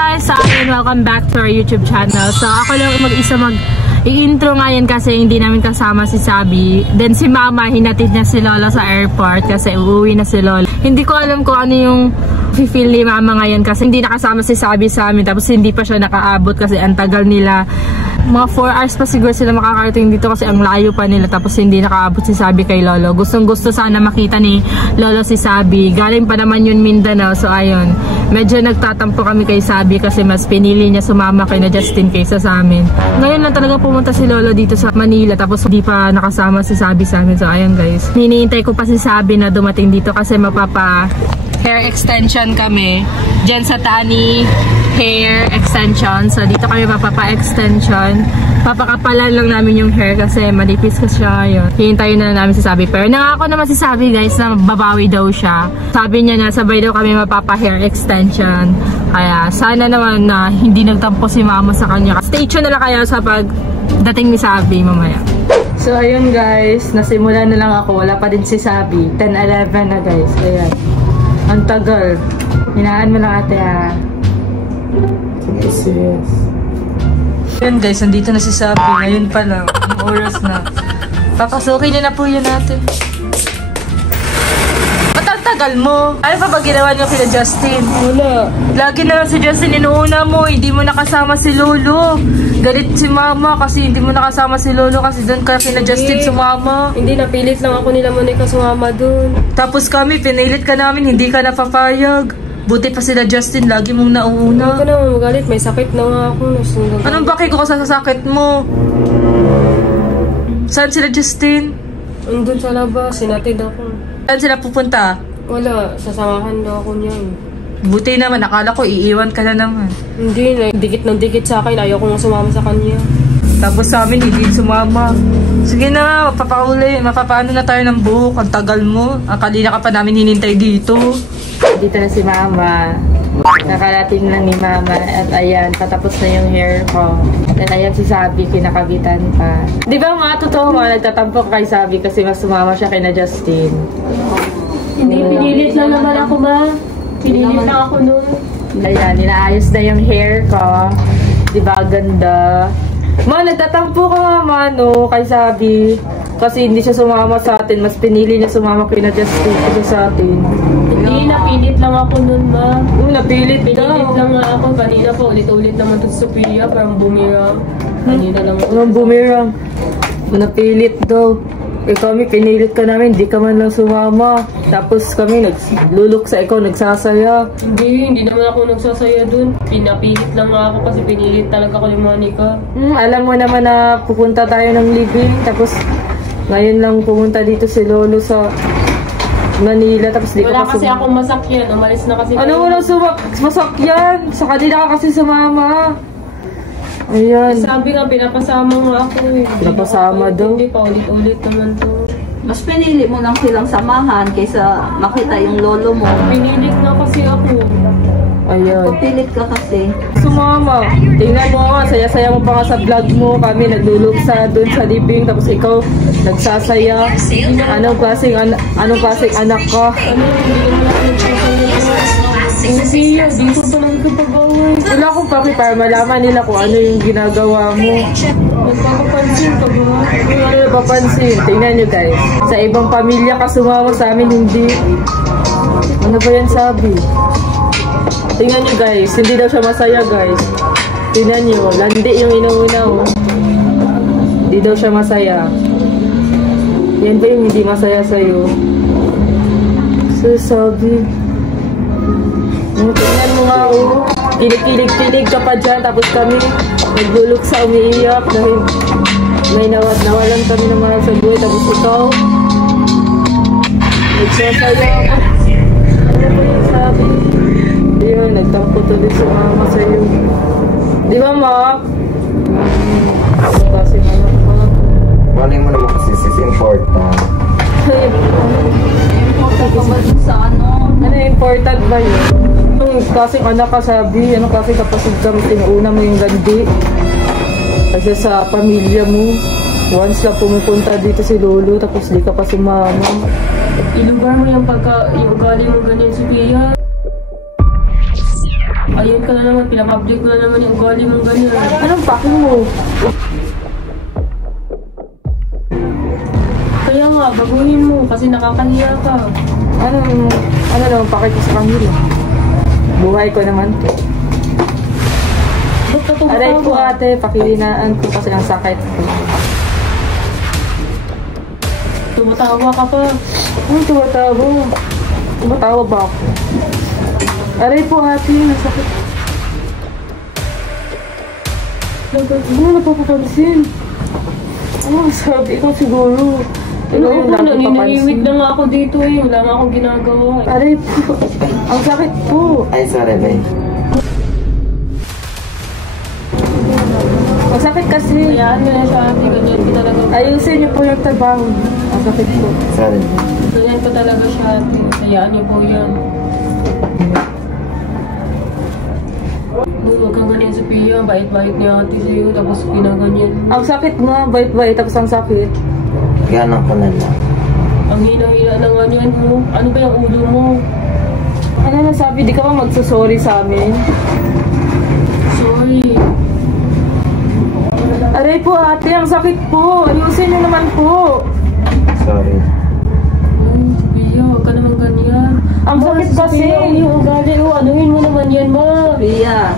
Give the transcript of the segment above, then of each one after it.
guys! So ayun, welcome back to our YouTube channel. So ako lang mag-isa i-intro ngayon kasi hindi namin kasama si Sabi. Then si Mama, hinatid niya si Lola sa airport kasi uuwi na si Lola. Hindi ko alam kung ano yung feel ni Mama ngayon kasi hindi nakasama si Sabi sa amin. Tapos hindi pa siya nakaabot kasi ang tagal nila. Mga 4 hours pa siguro sila makakarating dito kasi ang layo pa nila. Tapos hindi nakaabot si Sabi kay Lolo. Gustong gusto sana makita ni Lolo si Sabi. Galing pa naman yun Mindanao. So ayun, medyo nagtatampo kami kay Sabi kasi mas pinili niya sumama kay na Justin kaysa sa amin. Ngayon lang talaga pumunta si Lolo dito sa Manila. Tapos hindi pa nakasama si Sabi sa amin. So ayun guys, hinihintay ko pa si Sabi na dumating dito kasi mapapa hair extension kami dyan sa Tani Hair Extension. So dito kami mapapa-extension. Papakapalan lang namin yung hair kasi manipis kasi siya ngayon. Hihintayin na namin si Sabi. Pero nangako naman si Sabi guys na babawi daw siya. Sabi niya na sabay daw kami mapapa-hair extension. Kaya sana naman na hindi nagtampo si Mama sa kanya. Stay tuned na lang kayo sa pagdating ni Sabi mamaya. So ayun guys, nasimula na lang ako. Wala pa din si Sabi. 10-11 na guys. Ayan. Ang tagal. Hinaan mo lang ate ha. Yes. Yan guys, nandito na si Sabi. Ngayon pa lang. Ang oras na. Papasukin niyo na po yun natin. Ba't ang tagal mo? Ano pa ba ginawa niyo kila Justin? Wala. Lagi na lang si Justin inuuna mo. Hindi mo nakasama si Lolo. Galit si Mama kasi hindi mo nakasama si Lolo kasi doon ka kina Justin sumama. Hindi, napilit lang ako nila Monica sumama doon. Tapos kami, pinilit ka namin, hindi ka napapayag. Buti pa sila Justin, lagi mong nauuna. Hindi ka naman magalit, may sakit na nga ako. Anong baki ko sa sakit mo? Saan sila Justin? Andun sa labas, sinatid ako. Saan sila pupunta? Wala, sasamahan daw ako niyan. Buti naman, akala ko iiwan ka na naman. Hindi, dikit ng dikit sa akin, ayaw ko nga sumama sa kanya. Tapos sa amin, hindi sumama. Sige na, mapapaano na tayo ng buhok. Ang tagal mo. Ang kanina ka pa namin hinintay dito. Dito na si Mama. Nakarating lang ni Mama. At ayan, patapos na yung hair ko. At ayan si Sabi, kinakabitan pa. Di ba mga totoo mo, nagtatampok kay Sabi kasi mas sumama siya kay na Justin. Hindi, pinilit lang naman ako ma. Pinilit lang ako nun. Ayan, ninaayos na yung hair ko. Di ba ganda? Ma, nagtatampo ka nga no, kay Sabi. Kasi hindi siya sumama sa atin. Mas pinili niya sumama kay na Justin kasi sa atin. Hindi, napilit lang ako nun ma. Napilit daw. Pinilit lang nga ako. Kanina po, ulit-ulit naman ito sa Sophia. Parang bumirang. Kanina lang ako. Anong bumirang? Napilit daw. Eh kami, pinilit ka namin, di ka man lang sumama. Tapos kami, naglulok sa ikaw, nagsasaya. Hindi naman ako nagsasaya dun. Pinapilit lang nga ako kasi pinilit talaga ko ni Monica. Alam mo naman na pupunta tayo ng living. Tapos ngayon lang pumunta dito si Lolo sa Manila. Tapos di wala ka kasi akong masakyan. Umalis na kasi. Ano wala masakyan? Sa kanila ka kasi sumama. Ayan. Sabi nga, pinapasama nga ako eh. Pinapasama daw? Hindi pa, ulit-ulit naman to. Mas pinili mo lang silang samahan kaysa makita yung lolo mo. Pinilit na kasi ako. Ayan. Pupilit ka kasi. Sumama. Tingnan mo nga, saya-saya mo pa nga sa vlog mo. Kami nagluluksa doon sa living. Tapos ikaw, nagsasaya. Anong klaseng anak ka? Hindi naman ako nagsasaya. Hindi, dito pa lang kapag-away. Wala akong paki para malaman nila kung ano yung ginagawa mo. Nagpapapansin ka ba? Ano napapansin? Tingnan nyo guys. Sa ibang pamilya ka sumama, sa amin hindi. Ano ba yan Sabi? Tingnan nyo guys. Hindi daw siya masaya guys. Tingnan nyo. Landi yung inuuna oh. Hindi daw siya masaya. Yan ba yung hindi masaya sa'yo? So Sabi. Tingnan mo nga oh. Kilig-kilig ka pa dyan. Tapos kami naglulok sa umiiyak dahil may nawalan kami ng mahal sa buhay. Tapos ikaw nagsasaya. Ano ba yung Sabi? Yun, nagtampo tuloy si Mama sa'yo. Di ba Ma? Ano kasi naman Ma? Maling mo naman kasi sis important. Important pa ba dun sa ano? Ano important ba yun? Anong klaseng anak ka Sabi? Anong klaseng kapatid kami tinuuna mo yung gandi? Kasi sa pamilya mo, once na pumupunta dito si Lolo, tapos di ka pa sumama. Ilugar mo yung ugali mo ganyan si Pia. Ayun ka na naman, pinapublic mo na naman yung ugali mong ganyan. Anong paki mo? Kaya nga, baguhin mo kasi nakakahiya ka. Ano naman paki ko sa kanila? Buhay ko naman to. Ba't ka tumatawa? Aray po ate, pakilinaan ko kasi ang sakit ko. Tumatawa ka pa. Ano tumatawa? Tumatawa ba ako? Aray po ate, nasakit. Ano napapapansin? Ano sabi? Ikaw siguro. Ano ako, naninahimik lang ako dito eh. Wala nga akong ginagawa. Aray po, ang sakit po. Ay, sorry, babe. Ang sakit kasi. Hayaan mo na siya ate. Ganyan ko talaga. Ayusin niyo po yung trabaho. Ang sakit po. Sorry. Ganyan ko talaga siya ate. Hayaan niyo po yan. Huwag kang ganyan sa Pia. Bait-bait niya ate sa'yo. Tapos pinaganyan. Ang sakit nga, bait-bait, tapos ang sakit. Ganan ko na lang. Ang hina-hina na nga niyan mo. Ano ba yung ulo mo? Ano nasabi, di ka ba magsasorry sa amin? Sorry. Aray po ate, ang sakit po. Ayusin niyo naman po. Sorry. Pia, huwag ka naman ganyan. Ang sakit kasi. Yung ugali, anuhin mo naman yan, ma. Pia,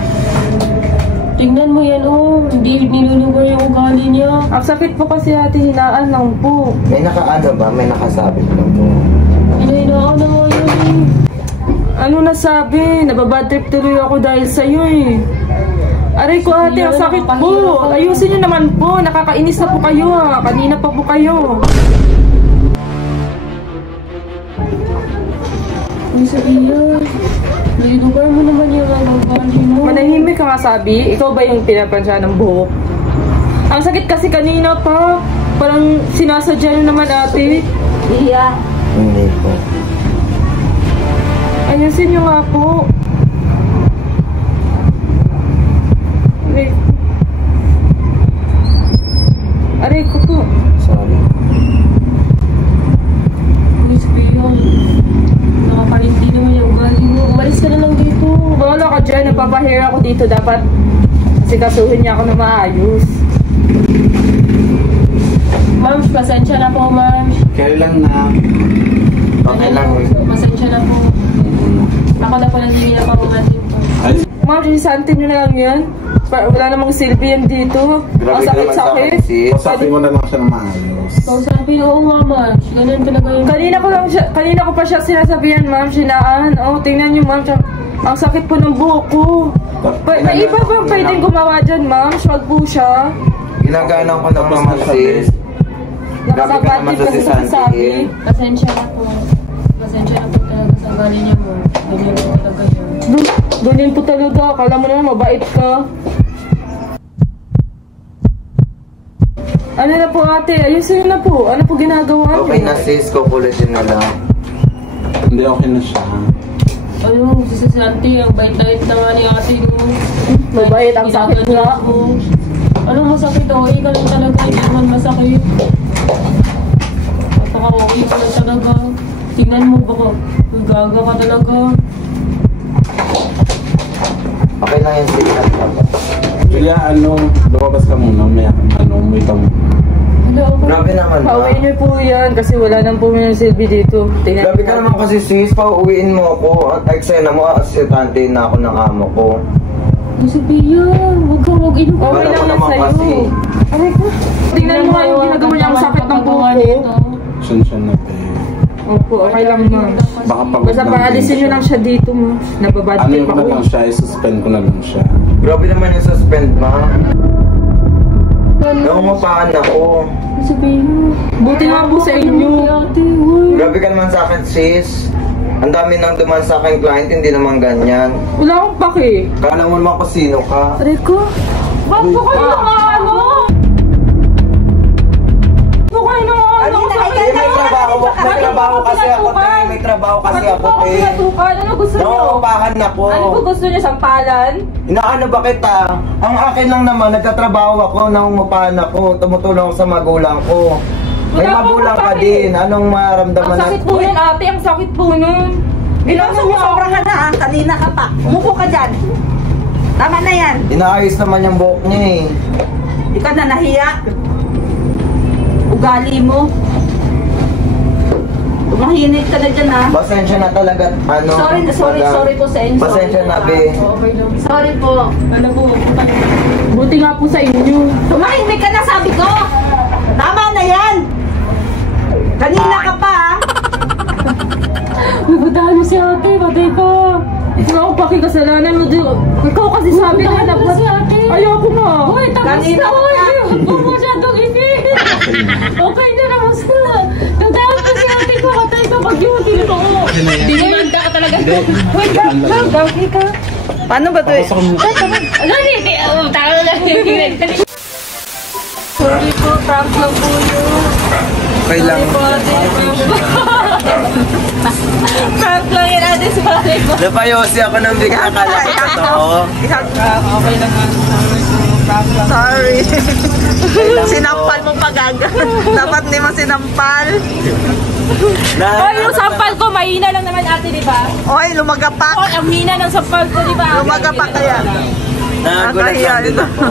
Tingnan mo yan, hindi nilulugar yung ugali niya. Ang sakit po kasi ate, hinaan lang po. May nakaano ba? May nakasabit lang po. Hinahinaan na nga yun eh. Ano nasabi? Nababad trip tuloy ako dahil sa'yo eh. Aray ko ate, ang sakit po. Ayusin niyo naman po. Nakakainis na po kayo ah. Kanina pa po kayo. Ano sabihin? Nilulugar mo naman yung ugali mo. Manahimik ka nga sabi. Ikaw ba yung pinapansya ng buhok? Ang sakit kasi kanina pa. Parang sinasadya niyo naman ate. Pia, Hindi po. Ayusin niyo nga po. Aray. Aray ko po. Sorry. Ano sabihin? Nakakaindi naman yung ugali mo. Umalis ka na lang dito. Wala ka dyan. Nagpapahair ako dito. Dapat sikasuhin niya ako na maayos. Ma'am, pasensya na po, ma'am. Kaya lang na. Okay lang. Pasensya na po. Ako na po hindi na pamumatin po. Ay, Ma'am, isasantin niyo na lang yan. Wala namang silbi yan dito. Ang Grabe ka naman sa akin, sakit-sakit. sis. kausapin mo na lang siya ng maayos. So sabi, oo nga, ma'am. Ganun talaga yung... Kanina ko pa siya sinasabihan, ma'am, sinaan. Oh, tingnan niyo, ma'am. Ang sakit po ng buhok ko. May iba bang pwedeng gumawa dyan, ma'am? Swag po siya. Ginaganan ko lang naman, sis. Grabe ka naman sa si Santi. Pasensya na po. Pasensya na po talaga sa ugali niya mo. Ganyan po talaga yun. Ganyan po talaga. Akala mo naman, mabait ka. Ano na po ate? Ayusin na po. Ano po ginagawa niyo? Okay na, sis. Kukulitin na lang. Hindi, okay na siya. Ano, si Santi, ang bait-bait na nga ni ate mo. Mabait, ang sakit nga. Anong masakit? Okay ka lang talaga. Hindi naman masakit. Napaka-okay ka lang talaga. Tingnan mo baka gaga ka talaga. Okay lang yung sis. Kaya lumabas ka muna. May ka muna. Hello, ako. Grabe naman ba? Pauwiin niyo po yan kasi wala nang po may silbi dito. Tingnan Grabe ka naman kasi, sis. Pauwiin mo ako. At eksena mo, asitante na ako ng amo ko. Sophia, huwag inom ka. Okay Wala lang ko yan naman sa'yo. kasi. Aray ko. Tingnan mo nga yung ginagawa niya. Ang sakit ng buhok ko. Siya na, babe. Opo, okay lang ma'am. Baka pagod Basta lang paalisin din niyo lang siya dito mo. Nababad Ano trip yung ko na ako. lang siya, i-suspend ko na lang siya. Grabe naman yung suspend, ma. Naumapahan ako. Sophia. Buti nga po sa inyo. Ate, uy. Grabe ka naman sa akin, sis. Ang dami nang duman sa akin client, hindi naman ganyan. Wala akong pake. Kala mo naman kung sino ka. Aray ko. Ba't po kayo nga ano? Po kayo nga ano? May trabaho kasi ako, te. May trabaho kasi ako, te. Ano gusto niyo? Nauupahan ako. Ano po gusto niyo? Sampalan? Inaano ba kita? Ang akin lang naman, nagtatrabaho ako, nangungupahan ako, tumutulong ako sa magulang ko. May Wala po magulang akong ka pake. din. Anong maramdaman Ang sakit po yan ate, ang sakit po nun. Binuso mo, sobra ka na ah. Kanina ka pa. Umupo ka dyan. Tama na yan. Inaayos naman yung buhok niya eh. Di ka na nahiya. Ugali mo. Mahinit ka na dyan ha. Pasensya na talaga. Ano? Sorry po sa inyo. Pasensya na, be. Okay lang. Sorry po. Ano po? Buti nga po sa inyo. Tumahimik ka na, sabi ko. Tama na yan. Kanina ka pa ha. Nagdadalo si ate, patay ka. Ikaw ako pakikasalanan mo. Ikaw kasi sabi na dapat. Ayoko mo. Uy, tapos na. Huwag mo masyadong init. Okay na, tapos na. Nagdadalo si ate ko, patay ka. Pag-iutin ko. Dinimanda ka talaga. Uy, gawin ka. Paano ba ito? Tara lang. Sorry po, prank lang po yun. Okay lang. Prank lang yan, ate. Sorry po. Napayosi ako ng bigla. Akala ko totoo. Okay lang nga. Sorry. Sinampal mo pagaga. Dapat hindi mo sinampal. Oy, yung sampal ko, mahina lang naman ate, di ba? Oy, lumagapak. Oy, ang hina ng sampal ko, di ba? Lumagapak kaya. Nakagulat lang din ako.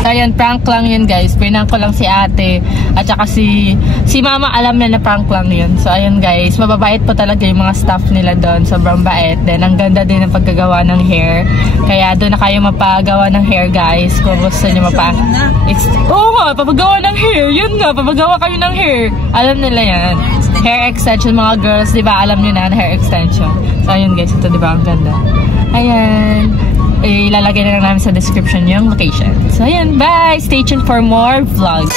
Ayan, prank lang yun guys. Pinang ko lang si ate. At saka si mama alam na prank lang yun. So ayun guys, mababait po talaga yung mga staff nila doon. Sobrang bait. Then ang ganda din ng paggagawa ng hair. Kaya doon na kayo mapagawa ng hair guys. Kung gusto nyo Oo nga, papagawa ng hair. Yun nga, papagawa kayo ng hair. Alam nila yan. Hair extension mga girls, di ba? Alam nyo na hair extension. So ayun guys, ito di ba ang ganda. Ayan. Ilalagay na lang namin sa description yung location. So ayan, bye! Stay tuned for more vlogs.